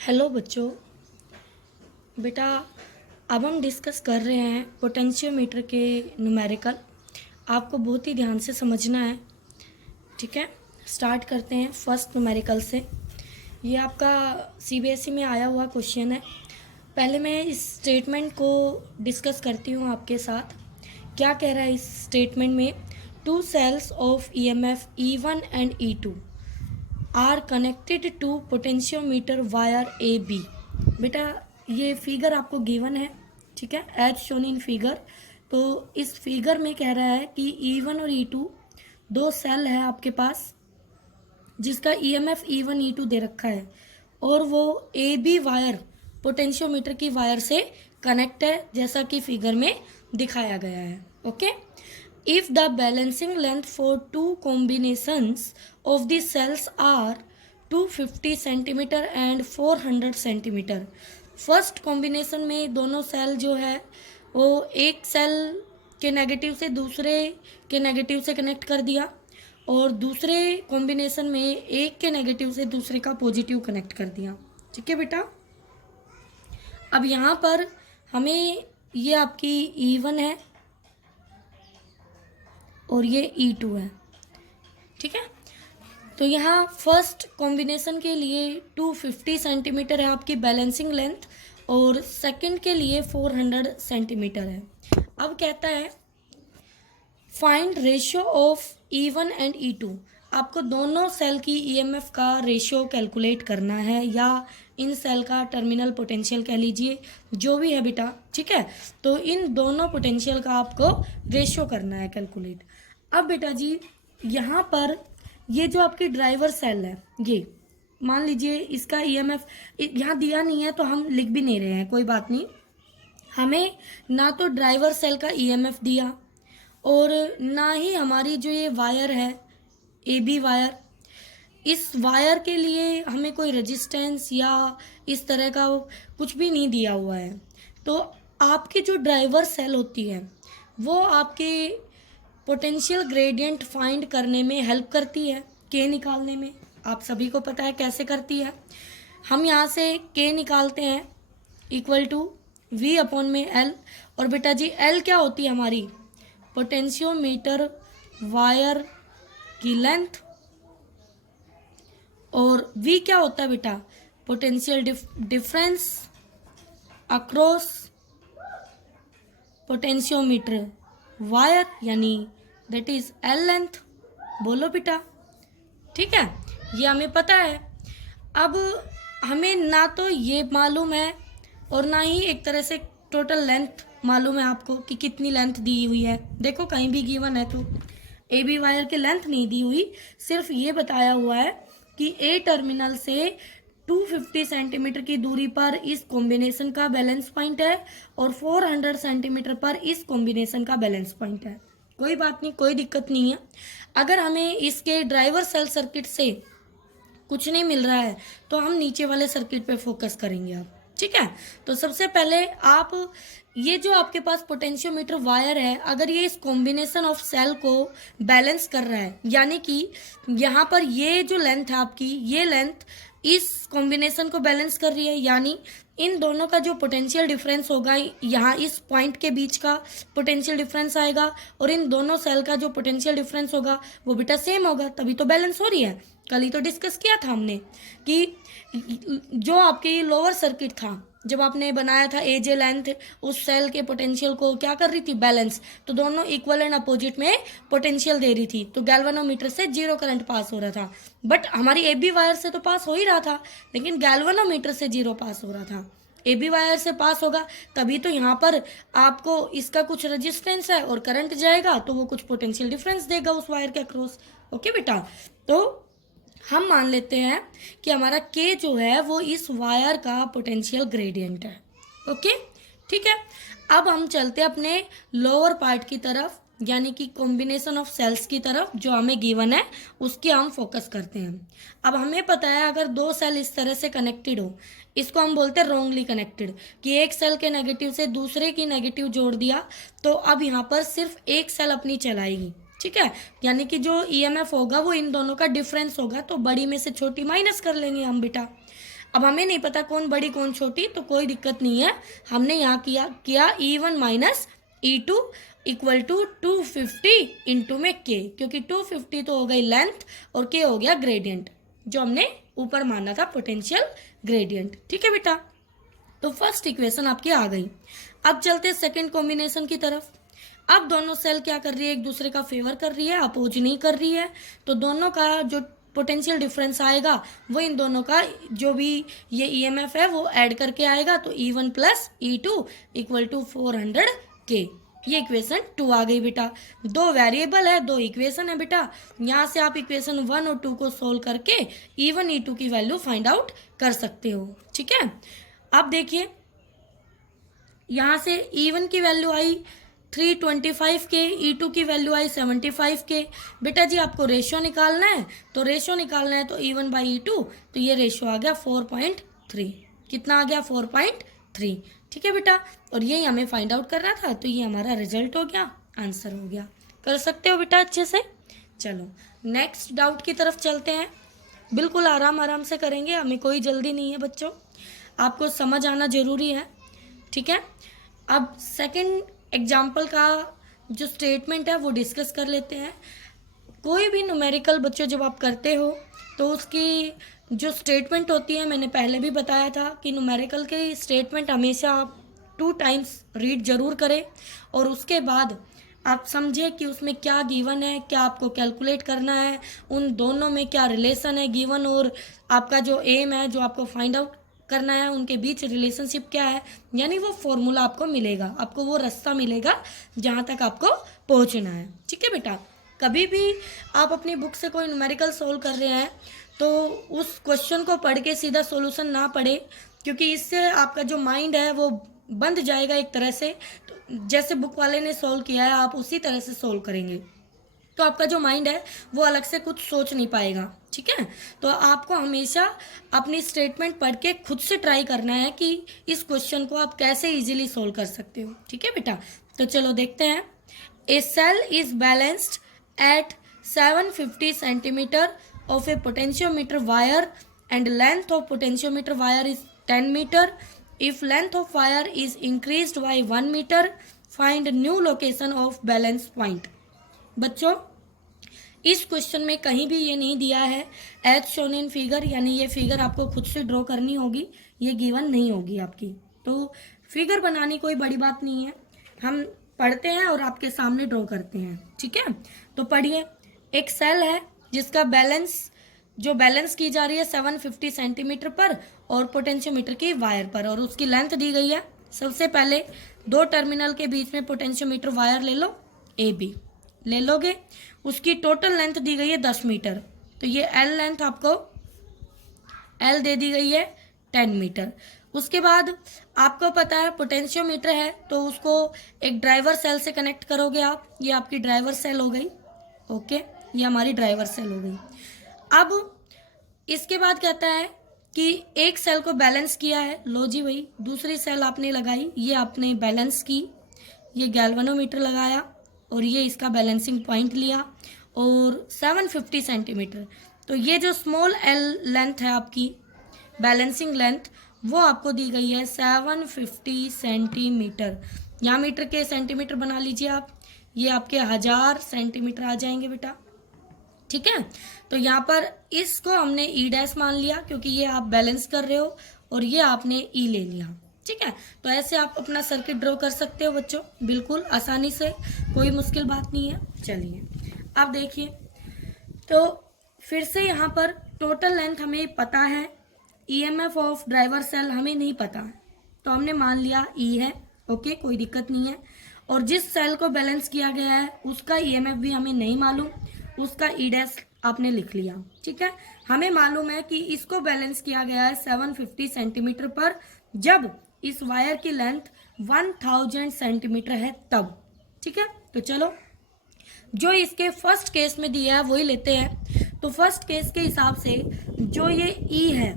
Hello बच्चों। बेटा, अब हम डिस्कस कर रहे हैं पोटेंशियोमीटर के न्यूमेरिकल। आपको बहुत ही ध्यान से समझना है, ठीक है। स्टार्ट करते हैं फर्स्ट न्यूमेरिकल से। ये आपका सीबीएसई में आया हुआ क्वेश्चन है। पहले मैं इस स्टेटमेंट को डिस्कस करती हूँ आपके साथ। क्या कह रहा है इस स्टेटमेंट में? Two cells of EMF E1 and E2 are connected to potentiometer wire A B. बेटा, ये फिगर आपको गिवन है, ठीक है, एज शोन इन फिगर। तो इस फिगर में कह रहा है कि E1 और E2 दो सेल है आपके पास, जिसका ईएमएफ E1 E2 दे रखा है, और वो ए बी वायर पोटेंशियोमीटर की वायर से कनेक्ट है, जैसा कि फिगर में दिखाया गया है। Okay. If the balancing length for two combinations of the cells are 250 centimeter and 400 centimeter, first combination में दोनों सेल जो है वो एक सेल के नेगेटिव से दूसरे के नेगेटिव से कनेक्ट कर दिया, और दूसरे कॉम्बिनेशन में एक के नेगेटिव से दूसरे का पॉजिटिव कनेक्ट कर दिया। ठीक है बेटा। अब यहाँ पर हमें ये आपकी E1 है और ये E2 है, ठीक है। तो यहाँ फर्स्ट कॉम्बिनेशन के लिए 250 सेंटीमीटर है आपकी बैलेंसिंग लेंथ, और सेकंड के लिए 400 सेंटीमीटर है। अब कहता है find ratio of E1 and E2। आपको दोनों सेल की ईएमएफ का रेशियो कैलकुलेट करना है, या इन सेल का टर्मिनल पोटेंशियल कह लीजिए, जो भी है बेटा, ठीक है। तो इन दोनों पोटेंशियल का आपको रेशियो करना है कैलकुलेट। अब बेटा जी, यहाँ पर ये जो आपकी ड्राइवर सेल है, ये मान लीजिए इसका ईएमएफ यहाँ दिया नहीं है, तो हम लिख भी नहीं रहे हैं, कोई बात नहीं। हमें ना तो ड्राइवर सेल का ईएमएफ दिया, और ना ही हमारी जो ये वायर है ए बी वायर, इस वायर के लिए हमें कोई रेजिस्टेंस या इस तरह का कुछ भी नहीं दिया हुआ है। तो आपकी जो ड्राइवर सेल होती है वो आपके पोटेंशियल ग्रेडियंट फाइंड करने में हेल्प करती है, के निकालने में। आप सभी को पता है कैसे करती है। हम यहाँ से के निकालते हैं इक्वल टू V अपॉन में L, और बेटा जी L क्या होती है हमारी? पोटेंशियोमीटर वायर की लेंथ, और V क्या होता है बेटा? Potential difference across potentiometer wire, यानी दैट इज L लेंथ। बोलो बेटा, ठीक है, ये हमें पता है। अब हमें ना तो ये मालूम है और ना ही एक तरह से टोटल लेंथ मालूम है आपको कि कितनी लेंथ दी हुई है। देखो कहीं भी गिवन है तो ए बी वायर की लेंथ नहीं दी हुई, सिर्फ ये बताया हुआ है कि ए टर्मिनल से 250 सेंटीमीटर की दूरी पर इस कॉम्बिनेशन का बैलेंस पॉइंट है, और 400 सेंटीमीटर पर इस कॉम्बिनेशन का बैलेंस पॉइंट है। कोई बात नहीं, कोई दिक्कत नहीं है। अगर हमें इसके ड्राइवर सेल सर्किट से कुछ नहीं मिल रहा है तो हम नीचे वाले सर्किट पे फोकस करेंगे अब, ठीक है। तो सबसे पहले आप ये जो आपके पास पोटेंशियोमीटर वायर है, अगर ये इस कॉम्बिनेशन ऑफ सेल को बैलेंस कर रहा है, यानी कि यहाँ पर ये जो लेंथ है आपकी, ये लेंथ इस कॉम्बिनेशन को बैलेंस कर रही है, यानी इन दोनों का जो पोटेंशियल डिफरेंस होगा, यहाँ इस पॉइंट के बीच का पोटेंशियल डिफरेंस आएगा, और इन दोनों सेल का जो पोटेंशियल डिफरेंस होगा वो बेटा सेम होगा, तभी तो बैलेंस हो रही है। कल ही तो डिस्कस किया था हमने कि जो आपके लोअर सर्किट था, जब आपने बनाया था एजे लेंथ, उस सेल के पोटेंशियल को क्या कर रही थी? बैलेंस। तो दोनों इक्वल एंड अपोजिट में पोटेंशियल दे रही थी, तो गैल्वेनोमीटर से जीरो करंट पास हो रहा था। बट हमारी एबी वायर से तो पास हो ही रहा था, लेकिन गैल्वेनोमीटर से जीरो पास हो रहा था। एबी वायर से पास होगा तभी तो यहाँ पर आपको इसका कुछ रेजिस्टेंस है, और करंट जाएगा तो वो कुछ पोटेंशियल डिफरेंस देगा उस वायर के अक्रॉस। ओके बेटा, तो हम मान लेते हैं कि हमारा के जो है वो इस वायर का पोटेंशियल ग्रेडियंट है। ओके, ठीक है। अब हम चलते हैं अपने लोअर पार्ट की तरफ, यानी कि कॉम्बिनेशन ऑफ सेल्स की तरफ, जो हमें गिवन है उसकी हम फोकस करते हैं। अब हमें पता है अगर दो सेल इस तरह से कनेक्टेड हो, इसको हम बोलते हैं रॉन्गली कनेक्टेड, कि एक सेल के नेगेटिव से दूसरे की नेगेटिव जोड़ दिया, तो अब यहाँ पर सिर्फ एक सेल अपनी चलाएगी, ठीक है। यानी कि जो ईएमएफ होगा वो इन दोनों का डिफरेंस होगा, तो बड़ी में से छोटी माइनस कर लेंगे हम बेटा। अब हमें नहीं पता कौन बड़ी कौन छोटी, तो कोई दिक्कत नहीं है, हमने यहाँ किया E1 minus E2 equal to 250 into में K, क्योंकि 250 तो हो गई लेंथ और K हो गया ग्रेडियंट, जो हमने ऊपर माना था पोटेंशियल ग्रेडियंट। ठीक है बेटा, तो फर्स्ट इक्वेशन आपकी आ गई। अब चलते सेकंड कॉम्बिनेशन की तरफ। अब दोनों सेल क्या कर रही है, एक दूसरे का फेवर कर रही है, अपोज नहीं कर रही है, तो दोनों का जो पोटेंशियल डिफरेंस आएगा वो इन दोनों का जो भी ये ईएमएफ है वो ऐड करके आएगा, तो E1 plus E2 equal to 400K। ये इक्वेशन 2 आ गई बेटा। दो वेरिएबल है, दो इक्वेशन है बेटा, यहाँ से आप इक्वेशन 1 और 2 को सोल्व करके E1 E2 की वैल्यू फाइंड आउट कर सकते हो। ठीक है, अब देखिए यहाँ से E1 की वैल्यू आई 325K, E2 की वैल्यू आई 75K। बेटा जी आपको रेशियो निकालना है, तो रेशियो निकालना है तो E1 बाई E2, तो ये रेशियो आ गया 4.3। कितना आ गया, 4.3। ठीक है बेटा, और यही हमें फाइंड आउट करना था, तो ये हमारा रिजल्ट हो गया, आंसर हो गया। कर सकते हो बेटा अच्छे से। चलो नेक्स्ट डाउट की तरफ चलते हैं। बिल्कुल आराम आराम से करेंगे, हमें कोई जल्दी नहीं है बच्चों, आपको समझ आना जरूरी है। ठीक है, अब सेकंड एग्जाम्पल का जो स्टेटमेंट है वो डिस्कस कर लेते हैं। कोई भी न्यूमेरिकल बच्चों जब आप करते हो तो उसकी जो स्टेटमेंट होती है, मैंने पहले भी बताया था कि न्यूमेरिकल के स्टेटमेंट हमेशा आप 2 टाइम्स रीड जरूर करें, और उसके बाद आप समझे कि उसमें क्या गिवन है, क्या आपको कैलकुलेट करना है, उन दोनों में क्या रिलेशन है, गिवन और आपका जो एम है जो आपको फाइंड आउट करना है, उनके बीच रिलेशनशिप क्या है, यानी वो फॉर्मूला आपको मिलेगा, आपको वो रास्ता मिलेगा जहाँ तक आपको पहुँचना है। ठीक है बेटा, कभी भी आप अपनी बुक से कोई न्यूमेरिकल सोल्व कर रहे हैं तो उस क्वेश्चन को पढ़ के सीधा सॉल्यूशन ना पढ़े, क्योंकि इससे आपका जो माइंड है वो बंद जाएगा एक तरह से। तो जैसे बुक वाले ने सोल्व किया है आप उसी तरह से सोल्व करेंगे, तो आपका जो माइंड है वो अलग से कुछ सोच नहीं पाएगा। ठीक है, तो आपको हमेशा अपनी स्टेटमेंट पढ़ के खुद से ट्राई करना है कि इस क्वेश्चन को आप कैसे इजीली सोल्व कर सकते हो। ठीक है बेटा, तो चलो देखते हैं। A cell is balanced at 750 centimetre of a potentiometer wire and length of potentiometer wire is 10 meter. If length of wire is increased by 1 meter, find new location of balance point. बच्चों इस question में कहीं भी ये नहीं दिया है as shown in figure, यानी ये फिगर आपको खुद से ड्रॉ करनी होगी, ये गिवन नहीं होगी आपकी। तो फिगर बनानी कोई बड़ी बात नहीं है, हम पढ़ते हैं और आपके सामने ड्रॉ करते हैं। ठीक है, तो पढ़िए। एक सेल है जिसका जो बैलेंस की जा रही है 750 सेंटीमीटर पर और पोटेंशियोमीटर की वायर पर, और उसकी लेंथ दी गई है। सबसे पहले 2 टर्मिनल के बीच में पोटेंशियोमीटर वायर ले लो, AB ले लोगे, उसकी टोटल लेंथ दी गई है 10 मीटर, तो ये L लेंथ आपको L दे दी गई है 10 मीटर। उसके बाद आपको पता है पोटेंशियोमीटर है तो उसको एक ड्राइवर सेल से कनेक्ट करोगे आप, ये आपकी ड्राइवर सेल हो गई। ओके, ये हमारी ड्राइवर सेल हो गई। अब इसके बाद कहता है कि एक सेल को बैलेंस किया है, लो जी भाई दूसरी सेल आपने लगाई, ये आपने बैलेंस की, ये गैल्वेनोमीटर लगाया और ये इसका बैलेंसिंग पॉइंट लिया, और 750 सेंटीमीटर, तो ये जो स्मॉल L लेंथ है आपकी बैलेंसिंग लेंथ वो आपको दी गई है 750 सेंटीमीटर। यहाँ मीटर के सेंटीमीटर बना लीजिए आप, ये आपके 1000 सेंटीमीटर आ जाएंगे बेटा। ठीक है, तो यहाँ पर इसको हमने E' मान लिया क्योंकि ये आप बैलेंस कर रहे हो, और ये आपने E ले लिया। ठीक है, तो ऐसे आप अपना सर्किट ड्रॉ कर सकते हो बच्चों, बिल्कुल आसानी से, कोई मुश्किल बात नहीं है। चलिए अब देखिए, तो फिर से यहाँ पर टोटल लेंथ हमें पता है, EMF ऑफ ड्राइवर सेल हमें नहीं पता, तो हमने मान लिया E है। ओके, कोई दिक्कत नहीं है। और जिस सेल को बैलेंस किया गया है उसका EMF भी हमें नहीं मालूम, उसका E' आपने लिख लिया। ठीक है, हमें मालूम है कि इसको बैलेंस किया गया है 750 सेंटीमीटर पर, जब इस वायर की लेंथ 1000 सेंटीमीटर है तब। ठीक है, तो चलो जो इसके फर्स्ट केस में दिया है वही लेते हैं। तो फर्स्ट केस के हिसाब से जो ये E है,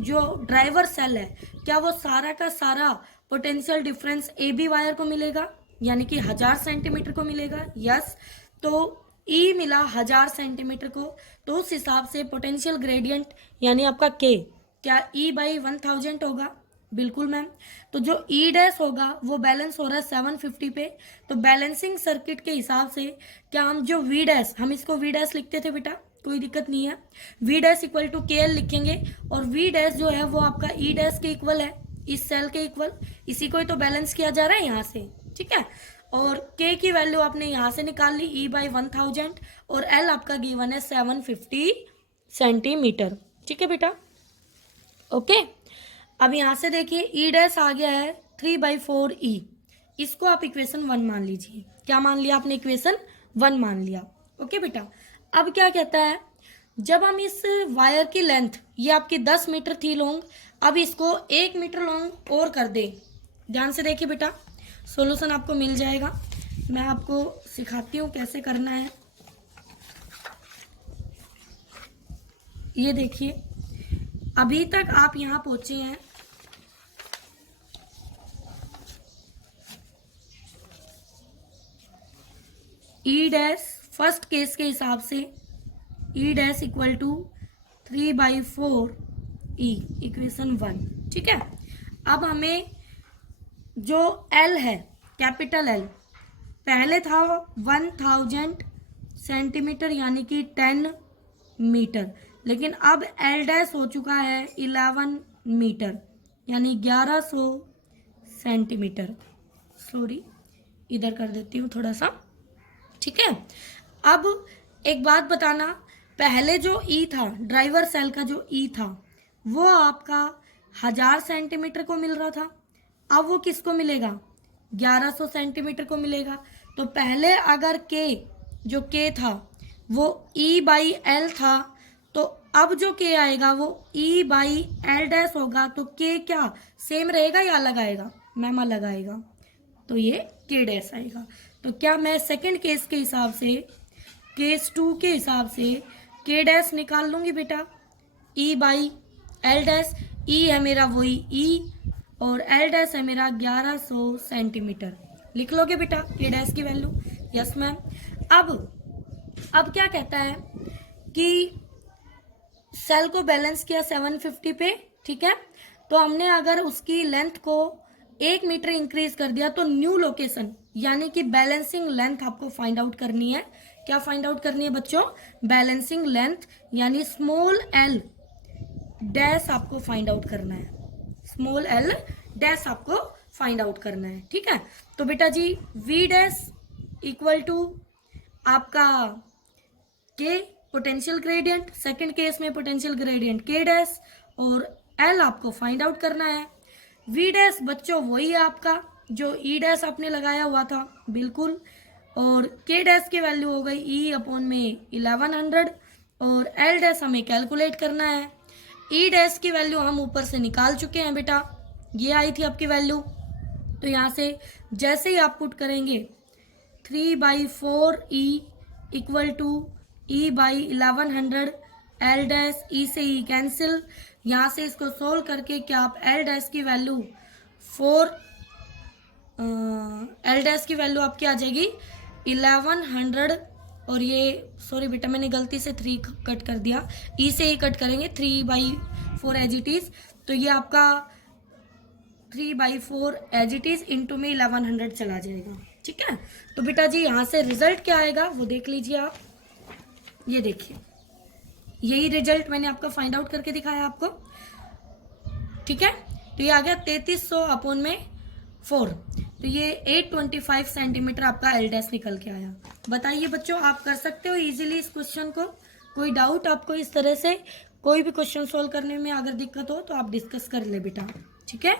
जो ड्राइवर सेल है, क्या वो सारा का सारा पोटेंशियल डिफरेंस AB वायर को मिलेगा, यानी कि 1000 सेंटीमीटर को मिलेगा। यस, तो E मिला 1000 सेंटीमीटर को, तो उस हिसाब से पोटेंशियल ग्रेडियंट यानी आपका K क्या ई बाई 1000 होगा? बिल्कुल मैम। तो जो ई डैश होगा वो बैलेंस हो रहा है 750 पे। तो बैलेंसिंग सर्किट के हिसाब से क्या हम जो वी डैश, हम इसको वी डैश लिखते थे बेटा, कोई दिक्कत नहीं है, वी डैश इक्वल टू के एल लिखेंगे। और वी डैश जो है वो आपका ई डैश के इक्वल है, इस सेल के इक्वल, इसी को ही तो बैलेंस किया जा रहा है यहाँ से, ठीक है। और के की वैल्यू आपने यहाँ से निकाल ली ई बाई 1000 और एल आपका गिवन है 750 सेंटीमीटर, ठीक है बेटा, ओके। अब यहाँ से देखिए ई डैश आ गया है 3/4 ई, इसको आप इक्वेशन 1 मान लीजिए। क्या मान लिया आपने? इक्वेशन 1 मान लिया, ओके बेटा। अब क्या कहता है, जब हम इस वायर की लेंथ, ये आपकी 10 मीटर थी लॉन्ग, अब इसको 1 मीटर लॉन्ग और कर दे। ध्यान से देखिए बेटा, सॉल्यूशन आपको मिल जाएगा। मैं आपको सिखाती हूँ कैसे करना है। ये देखिए, अभी तक आप यहाँ पहुंचे हैं, ई डैश फर्स्ट केस के हिसाब से E dash equal to 3/4 E, equation 1, ठीक है। अब हमें जो एल है, कैपिटल एल, पहले था 1000 सेंटीमीटर यानी कि 10 मीटर, लेकिन अब एल डैश हो चुका है 11 मीटर यानी 1100 सेंटीमीटर। सॉरी, इधर कर देती हूँ थोड़ा सा, ठीक है। अब एक बात बताना, पहले जो ई था, ड्राइवर सेल का जो ई था, वो आपका 1000 सेंटीमीटर को मिल रहा था, अब वो किसको मिलेगा? 1100 सेंटीमीटर को मिलेगा। तो पहले अगर के, जो के था वो ई बाई एल था, तो अब जो के आएगा वो ई बाई एल डैश होगा। तो के क्या सेम रहेगा या अलग आएगा? मैम अलग आएगा, तो ये के डैश आएगा। तो क्या मैं सेकंड केस के हिसाब से, केस 2 के हिसाब से के डैश निकाल लूंगी बेटा, ई बाई एल डैश। ई है मेरा वही ई और एल डैश है मेरा 1100 सेंटीमीटर। लिख लोगे बेटा के डैश की वैल्यू? Yes ma'am. अब क्या कहता है कि सेल को बैलेंस किया 750 पे, ठीक है। तो हमने अगर उसकी लेंथ को 1 मीटर इंक्रीज कर दिया, तो न्यू लोकेशन यानी कि बैलेंसिंग लेंथ आपको फाइंड आउट करनी है। क्या फाइंड आउट करनी है बच्चों? बैलेंसिंग लेंथ यानी स्मॉल एल डैश आपको फाइंड आउट करना है, स्मॉल एल डैश आपको फाइंड आउट करना है, ठीक है। तो बेटा जी वी डैश इक्वल टू आपका के पोटेंशियल ग्रेडियंट, सेकंड केस में पोटेंशियल ग्रेडियंट के डैश, और एल आपको फाइंड आउट करना है। वी डैश बच्चों वही है आपका जो ई डैश आपने लगाया हुआ था, बिल्कुल। और के डैश की वैल्यू हो गई ई अपॉन में 1100 और एल डैश हमें कैलकुलेट करना है। ई डैश की वैल्यू हम ऊपर से निकाल चुके हैं बेटा, ये आई थी आपकी वैल्यू। तो यहाँ से जैसे ही आप पुट करेंगे 3/4 E equal to E by 1100, L dash E से ई कैंसिल, यहाँ से इसको सोल्व करके क्या आप एल डैश की वैल्यू 4, एल डैश की वैल्यू आपकी आ जाएगी 1100 और ये सॉरी बेटा मैंने गलती से 3 कट कर दिया, ई से ही कट करेंगे 3/4 एज इट इज। तो ये आपका 3/4 एज इट इज इंटू में 1100 चला जाएगा, ठीक है। तो बेटा जी यहाँ से रिजल्ट क्या आएगा वो देख लीजिए आप, ये देखिए यही रिजल्ट मैंने आपका फाइंड आउट करके दिखाया आपको, ठीक है। तो ये आ गया 3300 अपॉन में 4, तो ये 825 सेंटीमीटर आपका एल डैश निकल के आया। बताइए बच्चों आप कर सकते हो इजीली इस क्वेश्चन को? कोई डाउट आपको इस तरह से? कोई भी क्वेश्चन सोल्व करने में अगर दिक्कत हो तो आप डिस्कस कर ले बेटा, ठीक है।